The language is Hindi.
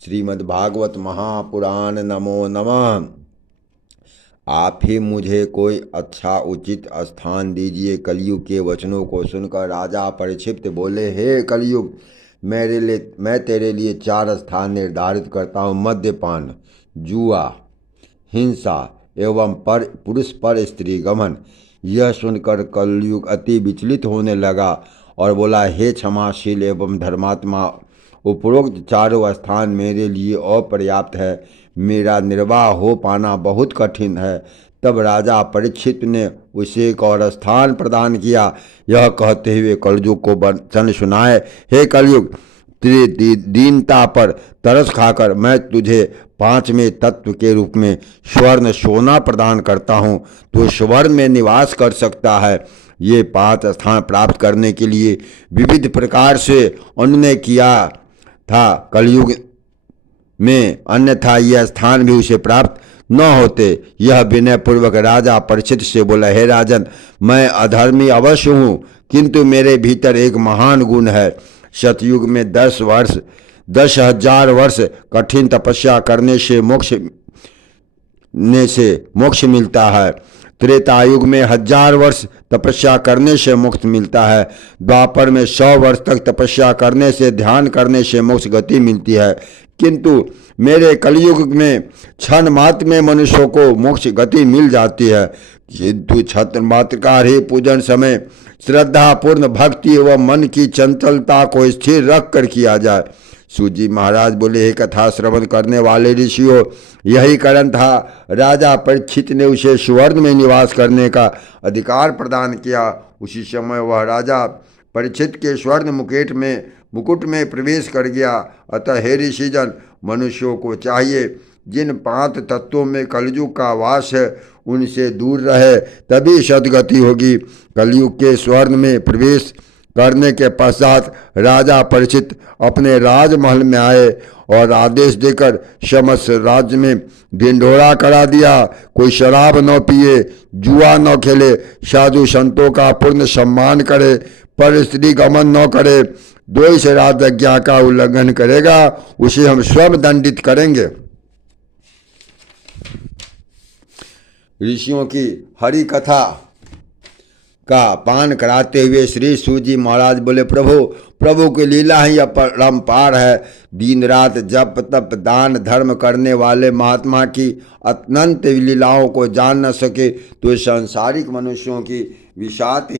श्रीमद्भागवत महापुराण नमो नमः। आप ही मुझे कोई अच्छा उचित स्थान दीजिए। कलयुग के वचनों को सुनकर राजा परीक्षित बोले, हे कलयुग, मैं तेरे लिए 4 स्थान निर्धारित करता हूँ। मद्यपान, जुआ, हिंसा एवं पुरुष पर स्त्री गमन। यह सुनकर कलयुग अति विचलित होने लगा और बोला, हे क्षमाशील एवं धर्मात्मा, उपरोक्त 4 स्थान मेरे लिए अपर्याप्त है। मेरा निर्वाह हो पाना बहुत कठिन है। तब राजा परीक्षित ने उसे एक और स्थान प्रदान किया। यह कहते हुए कलयुग को वचन सुनाए, हे कलयुग, तेरी दीनता पर तरस खाकर मैं तुझे 5वें तत्व के रूप में स्वर्ण सोना प्रदान करता हूँ। तो स्वर्ण में निवास कर सकता है। ये 5 स्थान प्राप्त करने के लिए विविध प्रकार से उन्होंने किया था कलयुग में, अन्यथा यह स्थान भी उसे प्राप्त न होते। यह विनय पूर्वक राजा परीक्षित से बोला, हे राजन, मैं अधर्मी अवश्य हूँ, किंतु मेरे भीतर एक महान गुण है। सतयुग में 10,000 वर्ष कठिन तपस्या करने से मोक्ष मिलता है। त्रेता युग में 1000 वर्ष तपस्या करने से मोक्ष मिलता है। द्वापर में 100 वर्ष तक तपस्या करने से, ध्यान करने से मोक्ष गति मिलती है। किंतु मेरे कलयुग में क्षण मात्र में मनुष्यों को मोक्ष गति मिल जाती है। किंतु छत्र मात्र का ही पूजन समय श्रद्धा पूर्ण भक्ति एवं मन की चंचलता को स्थिर रख कर किया जाए। सूजी महाराज बोले, हे कथा श्रवण करने वाले ऋषियों, यही कारण था राजा परीक्षित ने उसे सुवर्ण में निवास करने का अधिकार प्रदान किया। उसी समय वह राजा परीक्षित के स्वर्ण मुकुट में प्रवेश कर गया। अतः हे ऋषिजन, मनुष्यों को चाहिए जिन 5 तत्वों में कलयुग का वास है उनसे दूर रहे, तभी सदगति होगी। कलयुग के स्वर्ण में प्रवेश करने के पश्चात राजा परीक्षित अपने राजमहल में आए और आदेश देकर समस्त राज्य में ढिंढोरा करा दिया। कोई शराब न पिए, जुआ न खेले, साधु संतों का पूर्ण सम्मान करे, पर स्त्री गमन न करे। 2 से राजज्ञा का उल्लंघन करेगा उसे हम स्वयं दंडित करेंगे। ऋषियों की हरि कथा का पान कराते हुए श्री सूजी महाराज बोले, प्रभु की लीला ही अपरंपार है। दिन रात जप तप दान धर्म करने वाले महात्मा की अनंत लीलाओं को जान न सके तो सांसारिक मनुष्यों की विषाद